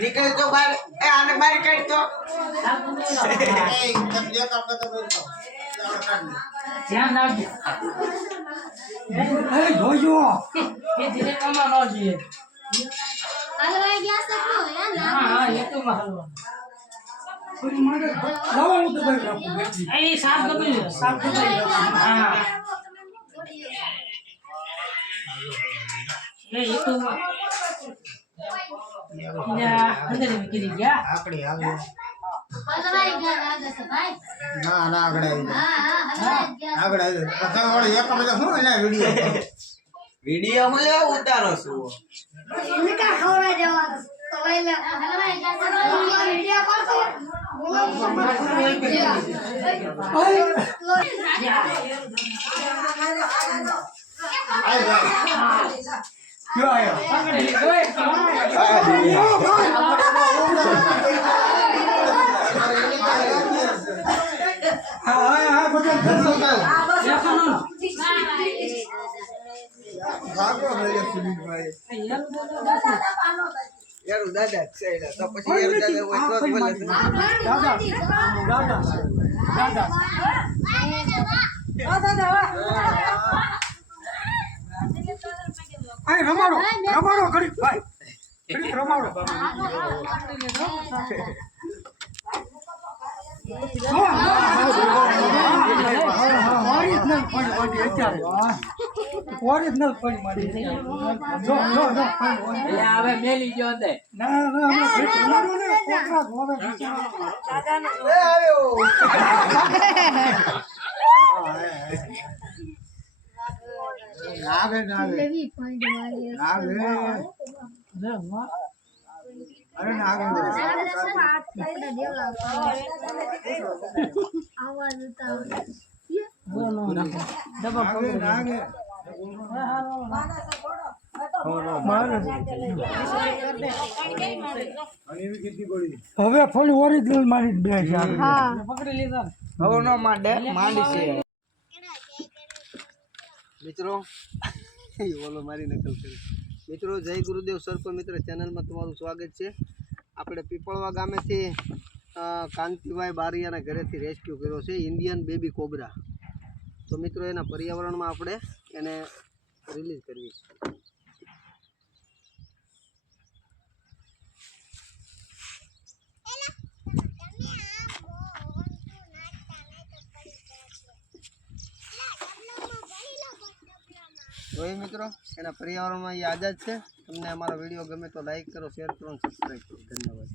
निकल तो बाहर आने बाहर काट तो ध्यान રાખજો એ જોજો એ ધીરે કામ ન જોઈએ હલવાઈ ગયા છે તો યાર હા એ તો મહલવા કોઈ માટે લાવો હું તો ભાઈ રાખું બેઠી એ સાફ દબી હા એ તો યા અંદર નીકળી ગયા आकड़े आ गए હલવાઈ ગયા લાગે છે ભાઈ ना ना आकड़े હા હા હલવાઈ ગયા आकड़े पता वाले एक में हूं एना वीडियो वीडियो में ले उतारो छु ઇનકા ખવડા દેવાનું તો લઈ લે હલવાઈ ગયા છે વિડિયો કોલ કરો બોલો आई भाई ક્યાં આયો પકડી લીધો એ હા હા બધા ધરસો भागो मेरे सुनील भाई यार दादा छेड़ा तो પછી यार दादा वो तो बोले દાદા દાદા દાદા આય રમાડો રમાડો ઘડી ભાઈ ઘડી રમાડો ઓરિજિનલ ફળ વાડી અત્યારે ઓરિજિનલ ફળ વાડી જો જો જો એટલે હવે મેલી ગયો દે ના ના ના રમાડો ને કોકરા ગોવે બિચારા ए आयो नावे नावे લેવી પોઈન્ટ મારી नावे अरे नावे આપણે દેવલા આવાજ ઉતા नावे नावे હવે ફળ ઓરિજિનલ મારી બે છે હા પકડી લીધા હવે નો માંડે માંડી છે મિત્રો બોલો મારી નકલ કરી મિત્રો જય ગુરુદેવ સરપ મિત્ર ચેનલમાં તમારું સ્વાગત છે આપણે પીપળવા ગામેથી કાંતિભાઈ બારિયાના ઘરેથી રેસ્ક્યુ કર્યો છે ઇન્ડિયન બેબી કોબરા તો મિત્રો એના પર્યાવરણમાં આપણે એને રિલીઝ કરવી છે તો મિત્રો એના પર્યાવરણમાં એ આઝાદ છે તમને અમારો વિડીયો ગમે તો લાઈક કરો શેર કરો અને સબસ્ક્રાઈબ કરો ધન્યવાદ